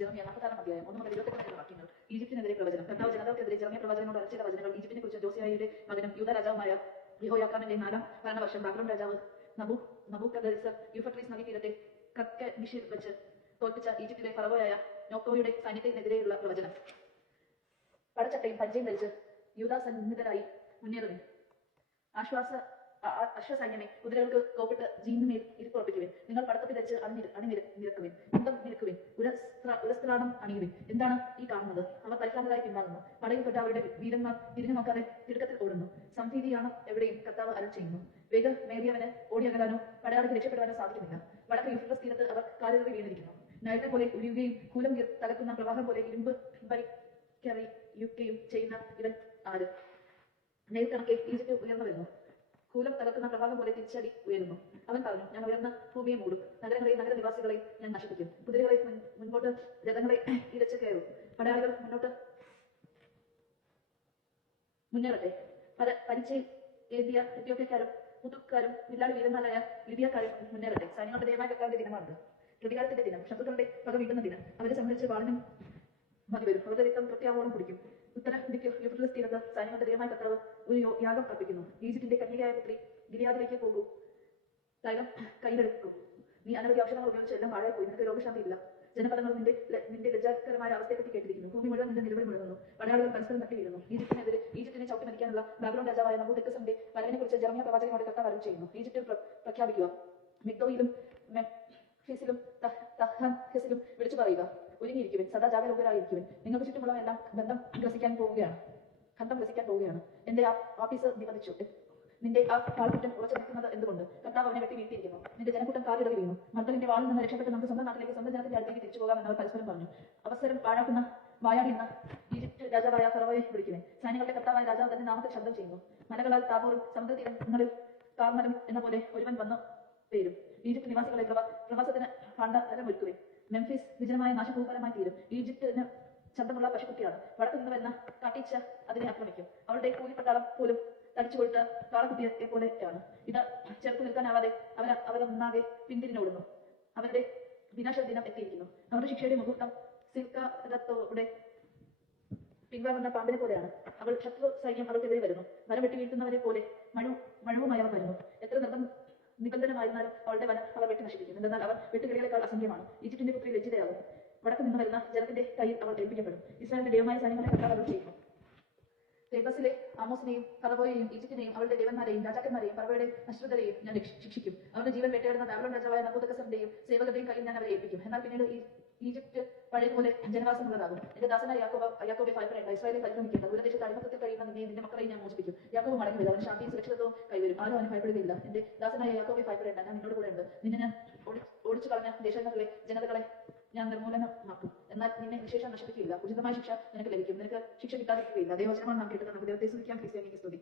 Jeremiah 46 അധ്യായം 1 മുതൽ 21 വാക്യങ്ങൾ. ഈജിപ്തിനെതിരെ പ്രവചനം. കർത്താവ് ജനതകൾക്കെതിരെ ജെറമ്യ പ്രവാചകനോട് അരച്ചിട്ട വചനങ്ങൾ. ഈജിപ്തിനെ കുറിച്ച് ജോസിയായുടെ മകനും യൂദാ രാജാവുമായ യെഹോയാക്കീമിന്റെ 4-ാം ഭരണവർഷം ബാബിലോൺ രാജാവ് നബൂഖദ്നേസർ യൂഫ്രട്ടീസ് നദീതീരത്തെ കർക്കെമിഷിൽ വെച്ച് തോൽപ്പിച്ച ഈജിപ്തിലെ ഫറവോയായ നോക്കോയുടെ സൈന്യത്തിനെതിരെയുള്ള പ്രവചനം. പടച്ചട്ടയും പഞ്ചയും ധരിച്ച് യൂദാ സന്നിധരായി മുന്നേറുവിൻ. അശ്വസൈന്യമേ, കുതിരകൾക്ക് കോപ്പിട്ട് ജീനിന്മേൽ ഇരിപ്പുറപ്പിക്കുവിൻ. നിങ്ങൾ പടത്തൊപ്പി ധരിച്ച് അണിനിരക്കുവിൻ. കുന്തം നിരക്കുവിൻ. ഉരസ്ത്രാണം അണിയുവിൻ. എന്താണ് ഈ കാണുന്നത്? അവർ പരിഭ്രാന്തരായി പിന്മാറുന്നു. പടയിൽ തൊട്ട് അവരുടെ വീരന്മാർ തിരിഞ്ഞു നോക്കാതെ തിടുക്കത്തിൽ ഓടുന്നു. സംഭീതിയാണ് എവിടെയും കർത്താവ് അരുൾ ചെയ്യുന്നു. വേഗമേറിയവന് ഓടിയകലാനോ പടയാളിക്ക് രക്ഷപ്പെടുവാനോ സാധിക്കുന്നില്ല. വടക്ക് യൂഫ്രട്ടീസ് തീരത്ത് അവർ കാലുകറി വീണിരിക്കുന്നു. നൈലിനെ പോലെ ഉരിയുകയും കൂലം തകർക്കുന്ന പ്രവാഹം പോലെ ഇരുമ്പ് വലിക്കറിയുകയും ചെയ്യുന്ന ഇവൻ ആര്? നെയിൽ കണക്കെ ഈജിപ്ത് ഉയർന്നു വരുന്നു. കൂലം തകർക്കുന്ന പ്രവാഹം പോലെ തിരിച്ചടി ഉയരുന്നു. അവൻ പറഞ്ഞു, ഞാൻ ഉയർന്ന ഭൂമിയെ മൂടും. നഗരങ്ങളെയും നഗരനിവാസികളെയും ഞാൻ നശിപ്പിക്കും. കുതിരകളെ മുൻപോട്ട്, രഥങ്ങളെ ഇരച്ച് കയറും. പടയാളികൾ മുന്നേറട്ടെ. പരിചയേന്തിയ എത്യോപ്യക്കാരും പുതുക്കാരും വില്ലാളി വീരന്മാരായ ലിബിയക്കാരും മുന്നേറട്ടെ. സൈന്യങ്ങളുടെ ദൈവമായ കർത്താവിന്റെ ദിനമാണിത്. പ്രതികാരത്തിന്റെ ദിനം, ശത്രുക്കളുടെ പക വീട്ടുന്ന ദിനം. അവരെ സംബന്ധിച്ച് വാളിനും മതി വരും. അവരുടെ രക്തം പ്രത്യാവോളം കുടിക്കും. ഉത്തര ദിക്ക് യൂഫ്രട്ടീസ് തീരത്ത് സൈന്യങ്ങളുടെ ദൈവമായ കർത്താവ് ഒരു യാഗം അർപ്പിക്കുന്നു. ഈജിപ്തിന്റെ കന്യകയായ പുത്രി ഗിലിയാദിലേക്ക് പോകൂ, തൈലം കയ്യിലെടുക്കും. നീ അനവധി ഔഷധങ്ങൾ ഉപയോഗിച്ച് എല്ലാം പാഴായിപ്പോയി. നിനക്ക് രോഗശാന്തി ഇല്ല. ജനപദങ്ങൾ നിന്റെ ലജ്ജാകരമായ അവസ്ഥയെപ്പറ്റി കേട്ടിരിക്കുന്നു. ഭൂമി മുഴുവൻ നിന്റെ നിലവിൽ മുഴുകുന്നു. പടയാളികൾ പരസ്പരം തട്ടി വീഴുന്നു. ഈജിപ്തിനെ ചവിട്ടി മരിക്കാനുള്ള ബാബിലോൺ രാജാവായ നബൂഖദ്നേസറിന്റെ വരവിനെ കുറിച്ച് ജെറമ്യ പ്രവാചകനോട് കർത്താവ് അരുൾ ചെയ്യുന്നു. ഈജിപ്തിൽ പ്രഖ്യാപിക്കുക, മിഗ്ദോയിലും മെംഫിസിലും തഹ്പനേസിലും വിളിച്ചു പറയുക, ഒരുങ്ങിയിരിക്കുവിൻ, സദാ ജാഗരൂകരായിരിക്കുവിൻ. നിങ്ങൾക്ക് ചുറ്റുമുള്ളവയെല്ലാം ഖണ്ഡം ഗ്രസിക്കാൻ പോവുകയാണ്. എന്റെ ആഫീസ് നിബന്ധിച്ചു. നിന്റെ ആ കാൽക്കുറ്റൻ ഉറച്ചു നിൽക്കുന്നത് എന്തുകൊണ്ട്? കർത്താവ് അവനെ വെട്ടി വീഴ്ത്തിയിരിക്കുന്നു. നിന്റെ ജനക്കൂട്ടം കാലിടറി വീണു. മർദ്ദലിന്റെ വാളിൽ നിന്ന് രക്ഷപ്പെട്ട് നമുക്ക് സ്വന്തം നാട്ടിലേക്ക്, സ്വന്തം ജനത്തിന്റെ അടുത്തേക്ക് തിരിച്ചു പോകാമെന്ന് അവർ പരസ്പരം പറഞ്ഞു. അവസരം പാഴാക്കുന്ന വായാടി എന്ന ഈജിപ്റ്റ് രാജാവായ ഫറവോയെ വിളിക്കുവിൻ. സൈന്യങ്ങളുടെ കർത്താവായ രാജാവ് തന്റെ നാമത്തിൽ ശബ്ദം ചെയ്യുന്നു. മലകളാൽ താബോറും സമുദ്രതീരങ്ങളിൽ കാർമലും എന്ന പോലെ ഒരുവൻ വന്നു പേരും. ഈജിപ്ത് നിവാസികളെ പ്രവാസത്തിന് ഭണ്ഡാരമൊരുക്കുവിൻ. മെംഫിസ് വിജനമായ നാശഭൂപരമായി തീരും. ഈജിപ്തിന് ശബ്ദമുള്ള പശുക്കുട്ടിയാണ്. വടക്ക് നിന്ന് വരുന്ന കാട്ടീച്ച അതിനെ ആക്രമിക്കും. അവരുടെ കൂലിപ്പട്ടാളം പോലും തടിച്ചു കൊടുത്ത കാളക്കുട്ടിയെ പോലെയാണ്. ഇത് ചെറുത്തു നിൽക്കാനാവാതെ അവരൊന്നാകെ പിന്തിരിഞ്ഞോടുന്നു. അവരുടെ വിനാശ ദിനം എത്തിയിരിക്കുന്നു. അവരുടെ ശിക്ഷയുടെ മുഹൂർത്തം സിൽക്കാരത്തോടെ പിൻവാങ്ങുന്ന പാമ്പിനെ പോലെയാണ്. അവൾ ശത്രു സൈന്യം അവർക്കെതിരെ വരുന്നു. മരം വെട്ടി വീഴ്ത്തുന്നവരെ പോലെ മഴവുമായി അവർ വരുന്നു. എത്ര നിബന്ധനമായിരുന്നാലും അവളുടെ വനം അവർ വെട്ടി നശിപ്പിക്കും. എന്നാൽ അവർ വെട്ടുകിളികളെക്കാൾ അസംഖ്യമാണ്. ഈജിപ്തിന്റെ പുത്രി ലജ്ജിതയാകും. വടക്ക് നിന്ന് വരുന്ന ജനത്തിന്റെ കയ്യിൽ അവർ ഏൽപ്പിക്കപ്പെടും. ഇസ്രായേലിന്റെ ദൈവമായ സൈന്യങ്ങളെ കർത്താവ് അരുൾ ചെയ്യുന്നു. തേബസിലെ ആമോസിനെയും ഫറവോയെയും ഈജിപ്തിനെയും അവളുടെ ദേവന്മാരെയും രാജാക്കന്മാരെയും ഫറവോയുടെ അശ്രിതരെയും ഞാൻ ശിക്ഷിക്കും. അവരുടെ ജീവൻ വേട്ടയാടുന്ന ബാബിലോൺ രാജാവായ നബൂഖദ്നേസറിന്റെയും സേവകരുടെയും കയ്യിൽ ഞാൻ അവരെ ഏൽപ്പിക്കും. എന്നാൽ പിന്നീട് ഈജിപ്റ്റ് പഴയതുപോലെ ജനവാസമുള്ളതാകും. എന്റെ ദാസനായ യാക്കോബെ ഭയപ്പെടേണ്ട, ഇസ്രായേലിനെ പരിഭ്രമിക്കേണ്ട. ദൂരദേശത്ത് അടിമത്തത്തിൽ കഴിയുന്ന നിന്റെ മക്കളെയും ഞാൻ മോചിപ്പിക്കും. യാക്കോബ് മടങ്ങി വരും. അവന് ശാന്തിയും സുരക്ഷിതത്വവും കൈവരും. ആരും അവനെ ഭയപ്പെടുകയില്ല. എന്റെ ദാസനായ യാക്കോബെ ഭയപ്പെടേണ്ട, ഞാൻ നിന്നോട് കൂടെ ഉണ്ട്. നിന്നെ ഞാൻ ഓടിച്ചു കളഞ്ഞ ജനതകളെ ഞാൻ നിർമൂലനമാക്കും. എന്നാൽ നിന്നെ വിശേഷം നശിപ്പിക്കുകയില്ല. ഉചിതമായ ശിക്ഷ നിനക്ക് ലഭിക്കും. നിനക്ക് ശിക്ഷ കിട്ടാതിരിക്കുകയില്ല. ദൈവവചനമാണ് നാം കേട്ടത്. നമുക്ക് ദൈവത്തെ സ്തുതിക്കാം. ക്രിസ്ത്യാനിക്ക് സ്തുതി.